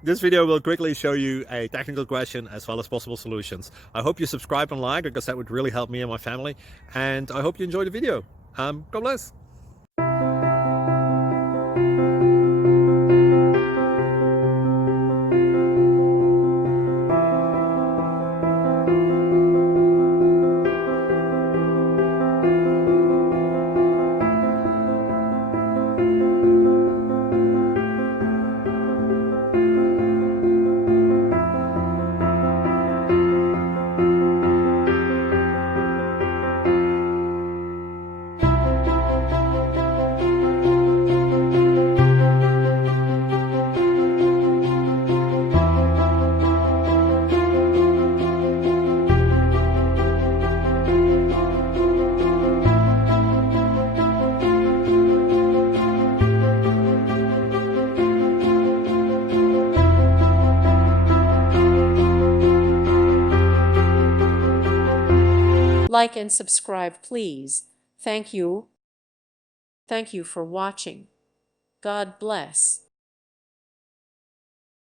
This video will quickly show you a technical question as well as possible solutions. I hope you subscribe and like, because that would really help me and my family. And I hope you enjoy the video. God bless. Like and subscribe, please. Thank you. Thank you for watching. God bless.